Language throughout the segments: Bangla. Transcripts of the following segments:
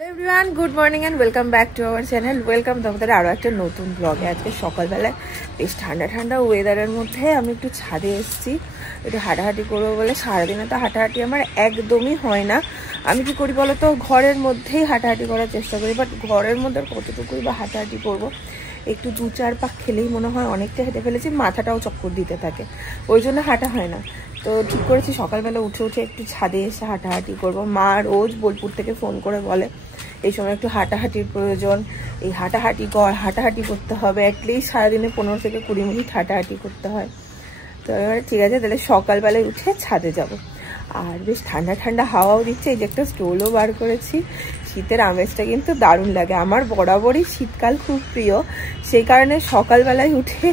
Hello everyone good morning and welcome back to our channel welcome তোমাদের আরো একটা নতুন ব্লগে। আজকে সকালবেলায় বেশ ঠান্ডা ঠান্ডা ওয়েদারের মধ্যে আমি একটু ছাদে এসেছি, একটু হাঁটাহাঁটি করবো বলে। সারাদিনে তো হাঁটাহাঁটি আমার একদমই হয় না। আমি কি করি বলো তো, ঘরের মধ্যেই হাঁটাহাঁটি করার চেষ্টা করি, বাট ঘরের মধ্যে কতটুকুই বা হাঁটাহাঁটি করবো। একটু 2-4 পাক খেলেই মনে হয় অনেকটা হেঁটে ফেলেছি, মাথাটাও চক্কর দিতে থাকে, ওই জন্য হাঁটা হয় না। তো ঠিক করেছি সকালবেলা উঠে উঠে একটু ছাদে এসে হাঁটাহাঁটি করবো। মা রোজ বোলপুর থেকে ফোন করে বলে এই সময় একটু হাঁটাহাঁটির প্রয়োজন, এই হাঁটাহাঁটি করতে হবে, অ্যাটলিস্ট সারাদিনে 15 থেকে 20 মিনিট হাঁটাহাঁটি করতে হয়। তো এবারে ঠিক আছে, তাহলে সকালবেলায় উঠে ছাদে যাব। আর বেশ ঠান্ডা ঠান্ডা হাওয়াও দিচ্ছে, এই যে একটা স্টোলও বার করেছি। শীতের আমেজটা কিন্তু দারুণ লাগে। আমার বরাবরই শীতকাল খুব প্রিয়, সেই কারণে সকালবেলায় উঠে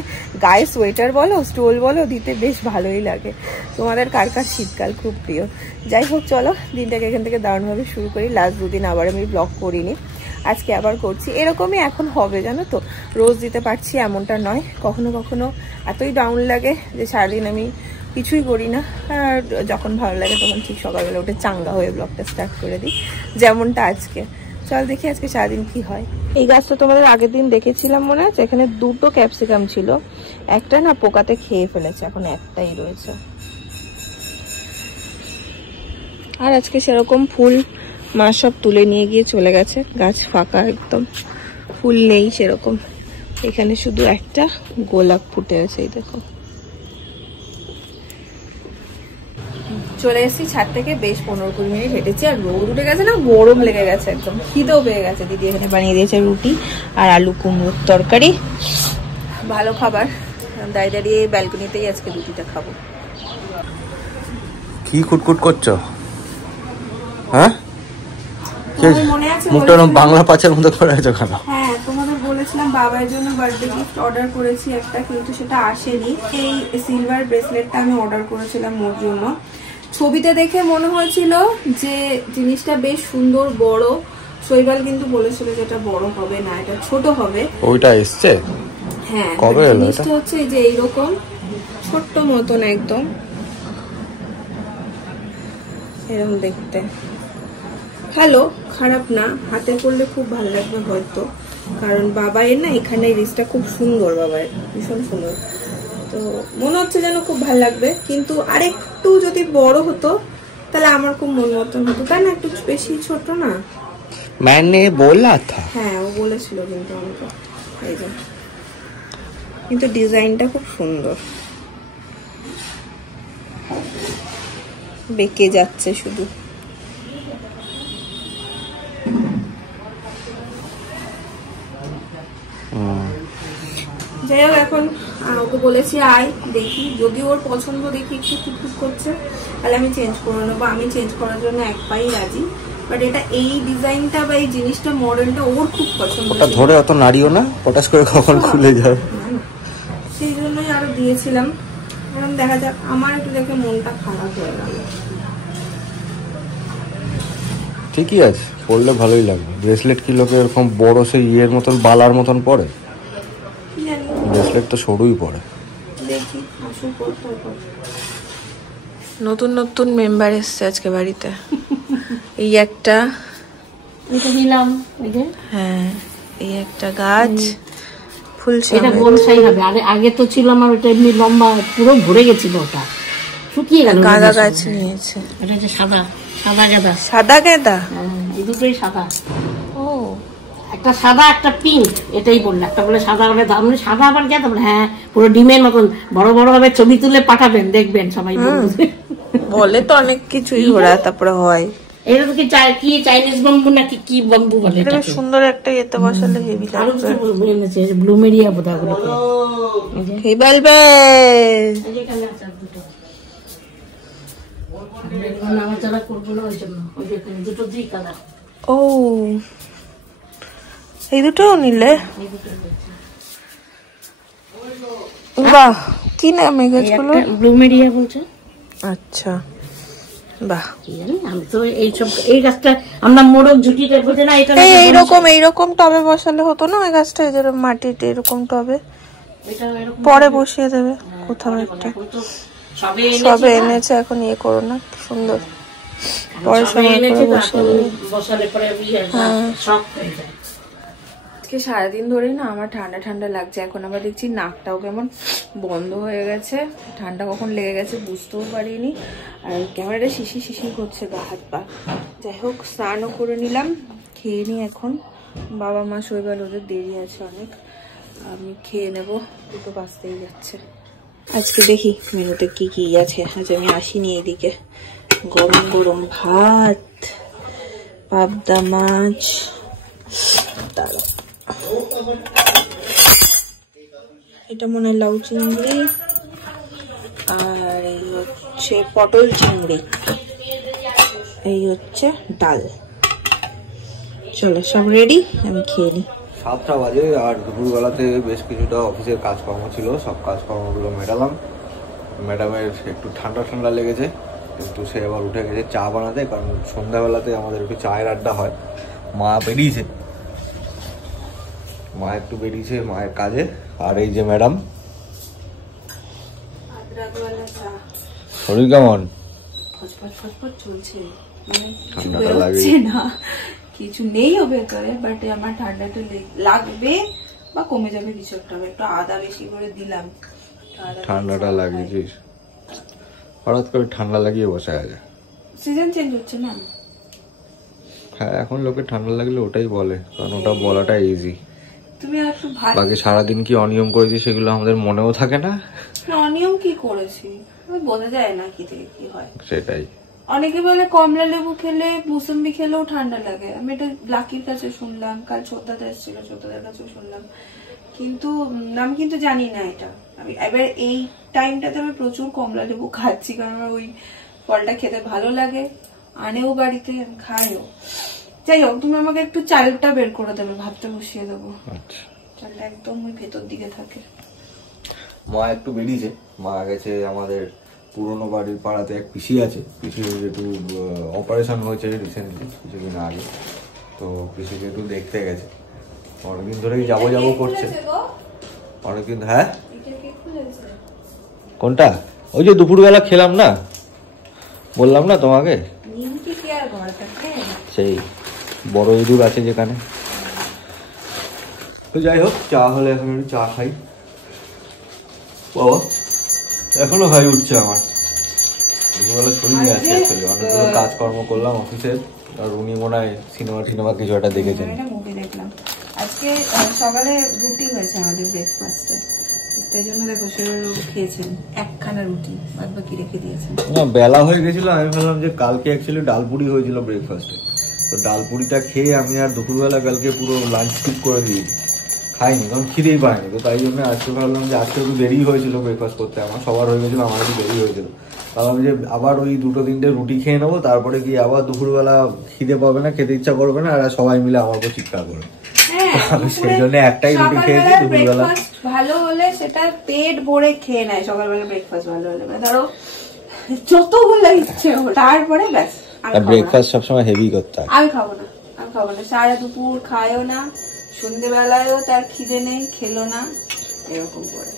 গায়ে সোয়েটার বলো স্টোল বলো দিতে বেশ ভালোই লাগে। তোমাদের কার কার শীতকাল খুব প্রিয়? যাই হোক, চলো দিনটাকে এখান থেকে দারুণভাবে শুরু করি। লাস্ট দুদিন আবার আমি ব্লগ করিনি, আজকে আবার করছি। এরকমই এখন হবে, জানো তো, রোজ দিতে পারছি এমনটা নয়। কখনো কখনো এতই ডাউন লাগে যে সারাদিন আমি কিছুই করি না, আর যখন ভালো লাগে তখন ঠিক সকালবেলা উঠে চাঙ্গা হয়ে ব্লগটা স্টার্ট করে দিই, যেমনটা আজকে। চল দেখি আজকে সারাদিন কি হয়। এই গাছটা তোমাদের আগের দিন দেখেছিলাম মনে আছে, এখানে 2টো ক্যাপসিকাম ছিল, একটা না পোকাতে খেয়ে ফেলেছে, এখন একটাই রয়েছে। আর আজকে সেরকম ফুল মা সব তুলে নিয়ে গিয়ে চলে গেছে, গাছ ফাঁকা একদম, ফুল নেই সেরকম। এখানে শুধু একটা গোলাপ ফুটে আছে, এই দেখো। চলে এসেছি ছাদ থেকে, বেশ 15-20 মিনিট হেঁটেছি, আর রোদ উঠে গেছে না, গরম লেগে গেছে একদম, খিদেও পেয়ে গেছে। দিদি এখানে বানিয়ে দিয়েছে রুটি আর আলু কুমড়োর তরকারি, ভালো খাবার। দাঁড়িয়ে দাঁড়িয়ে ব্যালকনিতেই আজকে রুটিটা খাবো। কি কুটকুট করছো? হ্যাঁ, মুখটা বাংলা পাঁচের মতো করে আছো কেন? হ্যাঁ, তোমাদের বলেছিলাম বাবার জন্য বার্থডে গিফট অর্ডার করেছি একটা, কিন্তু সেটা আসেনি। এই সিলভার ব্রেসলেটটা আমি অর্ডার করেছিলাম ওর জন্য। ছবিতে দেখে মনে হয়েছিল যে জিনিসটা বেশ সুন্দর বড়, শৈবাল কিন্তু বলেছিল যে এটা বড় হবে না, এটা ছোট হবে। ওইটা এসছে? হ্যাঁ, কবে এলো? জিনিসটা হচ্ছে যে এইরকম ছোট্ট মতন, একদম এরকম দেখতে। ভালো, খারাপ না, হাতে করলে খুব ভালো লাগবে হয়তো, কারণ বাবাইয়ের না এখানে রিস্টটা খুব সুন্দর, বাবাইয়ের ভীষণ সুন্দর। তো মনে হচ্ছে যেন খুব ভালো লাগবে, কিন্তু আরেকটু যদি বড় হতো তাহলে আমার খুব মন মতন হতো, তাই না? একটু বেশি ছোট না? मैंने बोला था। হ্যাঁ, ও বলেছিল কিন্তু আমাকে। এই যে, কিন্তু ডিজাইনটা খুব সুন্দর, বেঁকে যাচ্ছে শুধু। যাই হোক, এখন ওকে বলেছি আয় দেখি, যদি ওর পছন্দ দেখি একটু টুকটুক করছে তাহলে আমি চেঞ্জ করে নেবো। আমি চেঞ্জ করার জন্য এক পাই রাজি, বাট এটা এই ডিজাইনটা বা এই জিনিসটা মডেলটা ওর খুব পছন্দ। ওটা ধরে অত নাড়িও না, পটাশ করে কখন খুলে যায়, সেই জন্যই আরো দিয়েছিলাম। এখন দেখা যাক, আমার একটু দেখে মনটা খারাপ হয়ে গেল। ঠিকই আছে, পরলে ভালোই লাগবে। ব্রেসলেট কি লোকে এরকম বড় সেই ইয়ের মতন বালার মতন পরে? ব্রেসলেট তো সরুই পড়ে। দেখি আসুন। নতুন নতুন মেম্বার এসছে আজকে বাড়িতে। এই একটা দিলাম, হ্যাঁ, এই একটা গাছ ফুলছে, এটা বনসাই হবে। আগে তো ছিল আমার ওটা এমনি লম্বা, পুরো ভরে গেছিল, ওটা শুকিয়ে গেল। গাঁদা গাছ নিয়েছে, এটা হচ্ছে সাদা সাদা গাঁদা। সাদা গাঁদা? এই দুটোই সাদা। ও, একটা সাদা একটা পিঙ্ক, এটাই বললো। একটা বলে সাদা, বলে দাম সাদা আবার গাঁদা, বলে হ্যাঁ পুরো ডিমের মতন বড় বড় ভাবে ছবি তুলে পাঠাবেন, দেখবেন সবাই বলে তো অনেক কিছুই ওরা, তারপরে হয়। এটা তো কি চাইনিজ বাম্বু নাকি কি বাম্বু বলে, এটা সুন্দর একটা এতে বসালে হেভি আরো লাগবে। ব্লুমেরিয়া বোধ হয়। কি বলবে? ও, এই দুটো নিলে? বাহ, কি নাম এই গাছগুলো? ব্লুমেরিয়া বলছে। আচ্ছা, বাহ। আমি তো এইসব, এই গাছটা আমরা মোড়ক ঝুঁটিতে বলছে না, এটা এইরকম টবে বসালে হতো না ওই গাছটা, যেরকম মাটিতে এরকম টবে পরে বসিয়ে দেবে কোথাও একটা। সবে এনেছে, এখন ইয়ে করো না, সুন্দর। পড়াশোনা করে বসালে পরে শখ হয়ে যায়। আজকে সারাদিন ধরেই না আমার ঠান্ডা ঠান্ডা লাগছে। এখন আবার দেখছি নাকটাও কেমন বন্ধ হয়ে গেছে, ঠান্ডা কখন লেগে গেছে বুঝতেও পারিনি। আর ক্যামেরাটা শিশি শিশি করছে গা হাত পা। যাই হোক, স্নানও করে নিলাম, খেয়ে নিই এখন। বাবা মা শুয়ে গেল, ওদের দেরি আছে অনেক, আমি খেয়ে নেবো, দুটো বাজতেই যাচ্ছে। আজকে দেখি মেনুতে কি কি আছে। আজ আমি আসিনি এদিকে। গরম গরম ভাত, পাবদা মাছ, এটা মনে হয় লাউ চিংড়ি, আর এই হচ্ছে পটল চিংড়ি, এই হচ্ছে ডাল। চলো সব রেডি, আমি খেয়ে নিই। 7টা বাজে আর দুপুরবেলাতে বেশ কিছুটা অফিসের কাজকর্ম ছিল, সব কাজকর্মগুলো মেটালাম। ম্যাডামের একটু ঠান্ডা ঠান্ডা লেগেছে, কিন্তু সে আবার উঠে গেছে চা বানাতে, কারণ সন্ধ্যাবেলাতে আমাদের একটু চায়ের আড্ডা হয়। মা বেরিয়েছে, মা একটু বেরিয়েছে মায়ের কাজে। আর এই যে ম্যাডাম, শরীর কেমন? চলছে, ঠান্ডাটা লাগে না, কিছু নেই ও ভেতরে, বাট আমার ঠান্ডাটা লাগবে বা কমে যাবে কিছু একটা। একটু আদা বেশি করে দিলাম, ঠান্ডাটা লাগিয়েছিস হঠাৎ করে? ঠান্ডা লাগিয়ে বসে আছে, সিজন চেঞ্জ হচ্ছে না। হ্যাঁ, এখন লোকে ঠান্ডা লাগলে ওটাই বলে, কারণ ওটা বলাটা ইজি। তুমি একটু ভালো, বাকি সারাদিন কি অনিয়ম করেছি সেগুলো আমাদের মনেও থাকে না। অনিয়ম কি করেছি বোঝা যায় না, কি থেকে কি হয় সেটাই। অনেকে বলে কমলা লেবু খেলে, মুসম্বি খেলেও ঠান্ডা লাগে। আমি এটা লাকির কাছে শুনলাম, কাল ছোটদাদা এসেছিল, ছোটদাদার কাছেও শুনলাম, কিন্তু আমি কিন্তু জানি না এটা। আমি এবার এই টাইমটাতে আমি প্রচুর কমলা লেবু খাচ্ছি, কারণ আমার ওই ফলটা খেতে ভালো লাগে, আনেও বাড়িতে, খাইও। যাই হোক, তুমি আমাকে একটু চালটা বের করে দেবে, ভাতটা বসিয়ে দেবো। চালটা একদম ওই ভেতর দিকে থাকে। মা একটু বেরিয়েছে, মা গেছে আমাদের পুরোনো বাড়ির পাড়াতে এক পিসি আছে, পিসির একটু অপারেশন হয়েছে রিসেন্টলি কিছুদিন আগে, তো পিসিকে একটু দেখতে গেছে। অনেকদিন ধরেই যাবো যাবো করছে অনেকদিন। হ্যাঁ, কোনটা? ওই যে দুপুরবেলা খেলাম না, বললাম না তোমাকে, সেই বড় ইঁদুর আছে যেখানে। তো যাই হোক, চা হলে এখন একটু চা খাই। বাবা এখনো হাই উঠছে আমার, দুপুরবেলা শরীর আছে অ্যাকচুয়ালি, অনেকগুলো কাজকর্ম করলাম অফিসের। আর উনি মনে হয় সিনেমা কিছু একটা দেখেছেন। মুভি দেখলাম আজকে সকালে, রুটি হয়েছে আমাদের ব্রেকফাস্টে, তাই জন্য দেখো খেয়েছেন একখানা রুটি, বাদ বাকি রেখে দিয়েছেন। না, বেলা হয়ে গেছিল, আমি ভাবলাম যে কালকে অ্যাকচুয়ালি ডালপুরি হয়েছিল ব্রেকফাস্টে, তো ডালপুরিটা খেয়ে আমি আর দুপুরবেলা কালকে পুরো লাঞ্চ স্কিপ করে দিয়েছি, খাইনি, কারণ খিদেই পাইনি। তো তাই জন্য আজকে ভাবলাম যে আজকে একটু দেরি হয়েছিল ব্রেকফাস্ট করতে, আমার সবার হয়ে গেছিলো, আমার একটু দেরি হয়েছিল। ভাবলাম যে আবার ওই 2-3টে রুটি খেয়ে নেবো, তারপরে গিয়ে আবার দুপুরবেলা খিদে পাবে না, খেতে ইচ্ছা করবে না, আর সবাই মিলে আমার উপর চিৎকার করবে। আমি সেই জন্য একটাই রুটি খেয়েছি দুপুরবেলা। ভালো হলে সেটা পেট ভরে খেয়ে নেয় সকালবেলা ব্রেকফাস্ট, ভালো হলে ধরো যতগুলো ইচ্ছে তারপরে ব্যাস। ব্রেকফাস্ট সবসময় হেভি করতে হয়। আমি খাবো না, আমি খাবো না, সারা দুপুর খায়ও না, সন্ধ্যেবেলায়ও তার খিদে নেই, খেলো না, এরকম করে।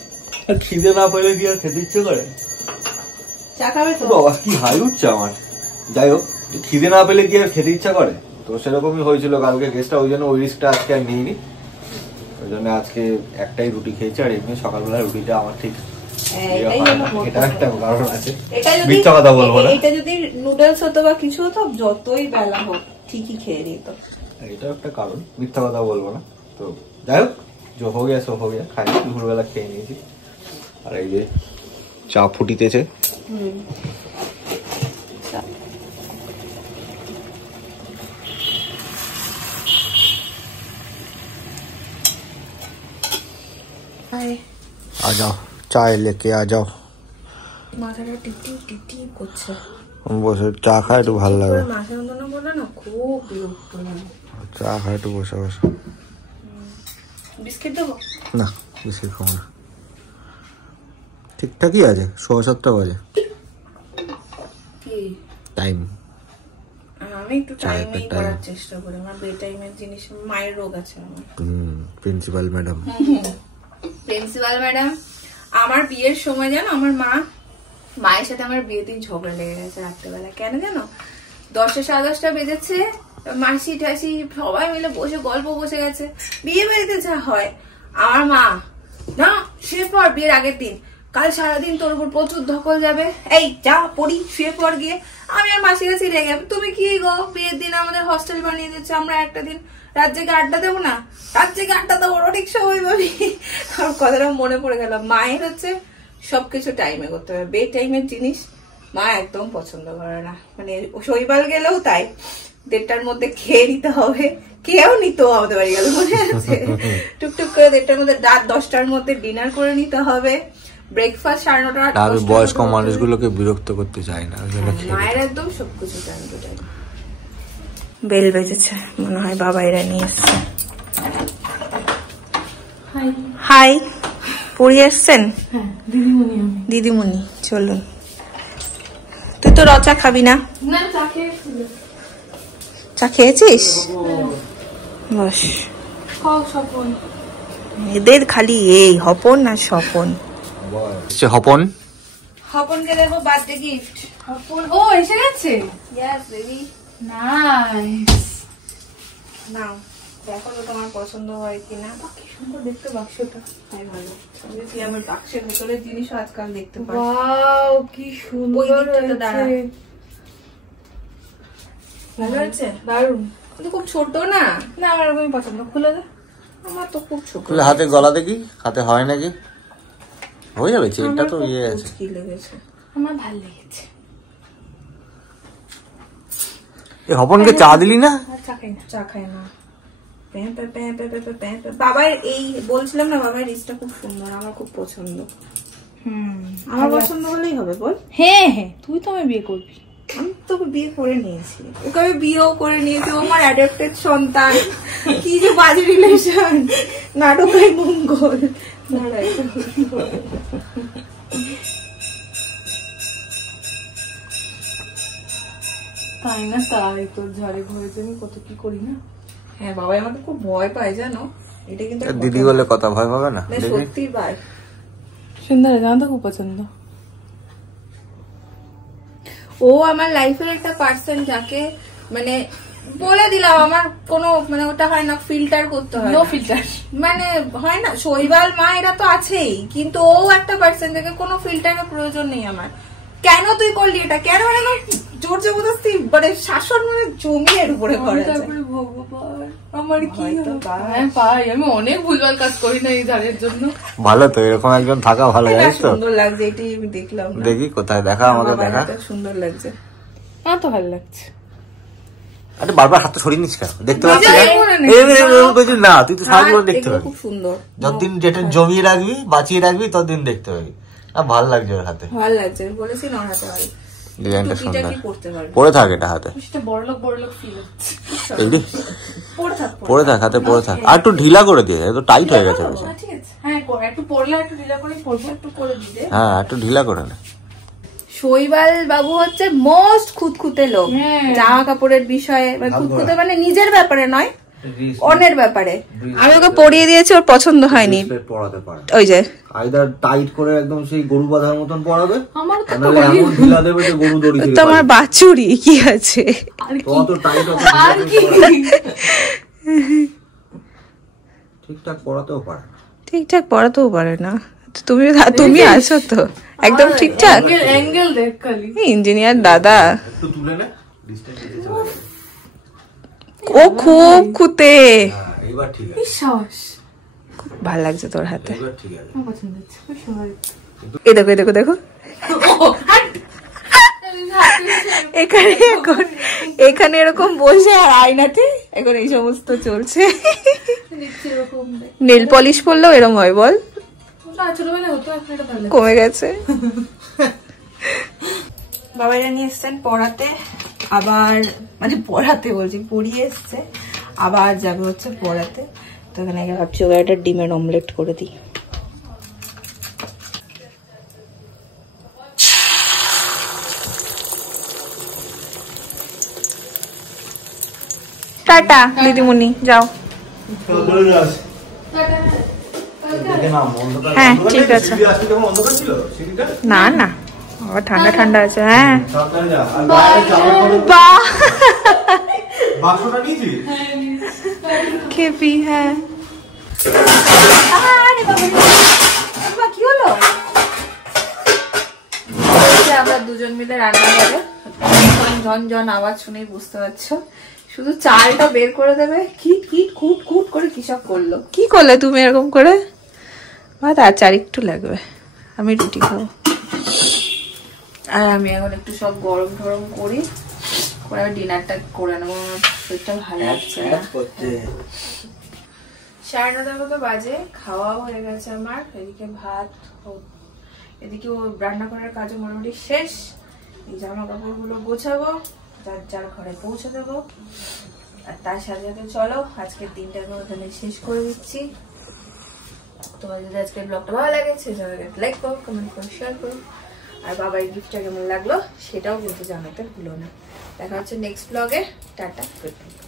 খিদে না পেলে কি আর খেতে ইচ্ছে করে? চা খাবে তো? বাবা কি হাই উঠছে আমার। যাই হোক, খিদে না পেলে কি আর খেতে ইচ্ছা করে? তো সেরকমই হয়েছিল কালকে কেসটা, ওই জন্য ওই রিস্কটা আজকে আর নিইনি, ওই জন্য আজকে একটাই রুটি খেয়েছি। আর এমনি সকালবেলা রুটিটা আমার ঠিক এটা একটা কারণ আছে, মিথ্যা কথা বলবো না। এটা যদি নুডলস হতো বা কিছু হতো, যতই বেলা হোক ঠিকই খেয়ে নিত, এটা একটা কারণ, মিথ্যা কথা বলবো না। তো যাই হোক, যে হো গিয়া সো হো গিয়া, খাই দুপুরবেলা খেয়ে নিয়েছি। আর এই যে চা ফুটিতেছে, आ जाओ चाय लेके आ जाओ। মাথাটা টিপটিপ টিপটিপ করছে, বসে চা খায় একটু ভালো লাগে। মাথা যন্ত্রণা বলে না, খুব বিরক্ত লাগে। চা খায় একটু বসে বসে। বিস্কিট দেবো? না, বিস্কিট খাবো না, ঠিকঠাকই আছে। 7:15 বাজে কি টাইম। আমি একটু টাইমেই করার চেষ্টা করি, আমার বে টাইমের জিনিস, মায়ের রোগ আছে আমার। প্রিন্সিপাল ম্যাডাম, প্রিন্সিপাল ম্যাডাম আমার বিয়ের সময় জানো, আমার মায়ের সাথে আমার বিয়েতেই ঝগড়া লেগে গেছে রাত্রেবেলা। কেন জানো? 10টা 10:30 বেজেছে, মাসি টাসি সবাই মিলে বসে গল্প বসে গেছে। বিয়ে বাড়িতে যা হয়, আমার মা না শুয়ে পর, বিয়ের আগের দিন কাল সারাদিন তোর উপর প্রচুর ধকল যাবে, এই যা পড়ি শুয়ে পর গিয়ে। আমি আর মাসির কাছে রেগে, তুমি কি গো বিয়ের দিন আমাদের হস্টেল বানিয়ে দিচ্ছে, আমরা একটা দিন রাত জেগে আড্ডা দেবো না? রাত জেগে আড্ডা দেবো ঠিক সময় ভাবি। আমার কথাটা মনে পড়ে গেল, মায়ের হচ্ছে সবকিছু টাইমে করতে হবে, বে টাইমের জিনিস মা একদম পছন্দ করে না। মানে শৈবাল গেলেও তাই, 1:30টার মধ্যে খেয়ে নিতে হবে, কেউ নিত আমাদের বাড়ি গেল মনে আছে, টুকটুক করে 1:30টার মধ্যে, রাত 10টার মধ্যে ডিনার করে নিতে হবে, ব্রেকফাস্ট 9:30। আমি বয়স্ক মানুষগুলোকে বিরক্ত করতে চাই না, মায়ের একদম সবকিছু টাইম টু টাইম। বেল বেজেছে, মনে হয় বাবা এরা নিয়ে এসছে। হাই, পড়ি এসছেন? দিদিমণি চলুন। তুই তো রচা খাবি না? চা খেয়েছিস? বস। এদের খালি এই হপন আর স্বপন। হপন, হপনকে দেবো বার্থডে গিফট। হপন ও এসে গেছে। Yes baby, nice. নাও দেখো তো তোমার পছন্দ হয় কিনা। কি সুন্দর দেখতে বাক্সটা। তাই ভালো, বুঝেছি আমার বাক্সের ভেতরের জিনিসও আজকাল দেখতে পাই। ওয়াও কি সুন্দর হয়েছে। ভালো হয়েছে, দারুণ। কিন্তু খুব ছোট না। না আমার এরকমই পছন্দ, খুলে দে। আমার তো খুব ছোট। হাতে গলা দেখি, হাতে হয় নাকি? হয়ে যাবে, চেনটা তো ইয়ে আছে। কি লেগেছে? আমার ভালো লেগেছে। এই হপনকে চা দিলি না? চা খাই না, চা খাই না। বাবার এই বলছিলাম না, বাবার রিচটা খুব সুন্দর, আমার খুব পছন্দ। আমার পছন্দ হলেই হবে বল। হ্যাঁ হ্যাঁ, তুই তো আমায় বিয়ে করবি। আমি তোকে বিয়ে করে নিয়েছি, ওকে আমি বিয়েও করে নিয়েছি, ও আমার অ্যাডপ্টেড সন্তান। কি যে বাজে রিলেশন, নাটকের মঙ্গল। তাই না, তাই তোর ঝাড়ে ঘরে জমি কত কি করি না। হ্যাঁ বাবাই আমাকে খুব ভয় পায় জানো, এটা কিন্তু দিদি বলে কথা, ভয় পাবে না? সত্যি ভাই সুন্দর, জানো তো খুব পছন্দ। ও আমার লাইফের একটা পার্সন যাকে মানে বলে দিলাম, আমার কোনো মানে ওটা হয় না, ফিল্টার করতে হয়, নো ফিল্টার। মানে হয় না, শৈবাল মা এরা তো আছেই, কিন্তু ও একটা পার্সন যাকে কোনো ফিল্টারের প্রয়োজন নেই আমার। কেন তুই করলি এটা, কেন মানে জোর জবরদস্তি মানে শাসন মানে জমিয়ে এর উপরে করে। ভগবান আমার কি পাই, আমি অনেক ভুলভাল কাজ করি না এই ঝাড়ের জন্য। ভালো তো, এরকম একজন থাকা ভালো, জানিস তো। সুন্দর লাগছে, এটাই আমি দেখলাম। দেখি কোথায়, দেখা আমাকে দেখা। সুন্দর লাগছে, আমার তো ভালো লাগছে। আরে বারবার হাতটা সরিয়ে নিস কেন? দেখতে পাচ্ছিস না? তুই তো সারাজীবন দেখতে পাবি, খুব সুন্দর। যতদিন যেটা জমিয়ে রাখবি, বাঁচিয়ে রাখবি, ততদিন দেখতে পাবি। ভালো লাগছে ওর হাতে, ভালো লাগছে, বলেছি না হাতে ভালো ডিজাইনটা সুন্দর। পড়তে পারবে, পরে থাক এটা হাতে, সেটা বড়লোক বড়লোক ফিল হচ্ছে। পরে থাক হাতে, পরে থাক। আর একটু ঢিলা করে দিয়ে, একটু টাইট হয়ে গেছে। ঠিক আছে, হ্যাঁ একটু পড়লে একটু ঢিলা করে পড়বো, একটু করে দিতে। হ্যাঁ একটু ঢিলা করে না। শৈবাল বাবু হচ্ছে মোস্ট খুঁতখুঁতে লোক জামা কাপড়ের বিষয়ে, খুঁতখুঁতে মানে নিজের ব্যাপারে নয়, অন্যের ব্যাপারে। আমি ওকে পরিয়ে দিয়েছি, ওর পছন্দ হয়নি। পড়াতে পারে ওই যে আইদার টাইট করে একদম সেই গরু বাঁধার মতন পড়াবে, আমার তো নাহলে এমন ঢিলা দেবে যে গরু দড়ি থেকে। তো আমার বাছুরি কি আছে, অত টাইট অত ঠিকঠাক পড়াতেও পারে, ঠিকঠাক পড়াতেও পারে না। তুমি আছো তো একদম ঠিকঠাক, অ্যাঙ্গেল দেখ খালি। ইঞ্জিনিয়ার দাদা, একটু তুলে নে, ও খুব খুঁতে। এইবার ঠিক আছে, বিশ্বাস খুব ভালো লাগছে তোর হাতে, এইবার ঠিক আছে। আমার পছন্দ হচ্ছে, খুব সুন্দর। এই দেখো, দেখো দেখো এখানে এরকম বসে, আর আয়নাতে এখন এই সমস্ত চলছে। নেল পলিশ পরলেও এরকম হয় বল, ছোটবেলায় হতো, এখন এটা ভালো কমে গেছে। বাবাইরা নিয়ে এসছেন পড়াতে, আবার মানে পড়াতে বলছি, পড়িয়ে এসছে, আবার যাবে হচ্ছে পড়াতে। তো এখানে ভাবছি ওকে একটা ডিমের অমলেট করে দিই। টাটা দিদিমণি, যাও। হ্যাঁ ঠিক আছে, না না আবার ঠান্ডা ঠান্ডা আছে। হ্যাঁ সাবধানে যা। আর বাইরে যাওয়ার পরে বাহ বাক্সটা নিয়েছিস? খেপি। হ্যাঁ আরে বাবা কি হলো? আমরা দুজন মিলে রান্না করে ঝনঝন আওয়াজ শুনেই বুঝতে পারছো। শুধু চালটা বের করে দেবে, কিট কিট খুট খুট করে কি সব করলো। কি করলে তুমি এরকম করে? ভাত আর চার একটু লাগবে, আমি রুটি খাবো। আর আমি এখন একটু সব গরম টরম করি, করে ডিনারটা করে নেবো। শরীরটা ভালো লাগছে না। 9:30 মতো বাজে, খাওয়াও হয়ে গেছে আমার। এদিকে ভাত, এদিকে ও রান্না করার কাজও মোটামুটি শেষ। এই জামা কাপড়গুলো গোছাবো, যার যার ঘরে পৌঁছে দেবো। আর তার সাথে সাথে চলো আজকের দিনটাকে ওখানে শেষ করে দিচ্ছি। তোমার যদি আজকের ব্লগটা ভালো লাগে সেটাকে লাইক করো, কমেন্ট করো, শেয়ার করো। আর বাবার গিফটটা কেমন লাগলো সেটাও কিন্তু জানাতে ভুলো না। দেখা হচ্ছে নেক্সট ব্লগে। Tata, good night.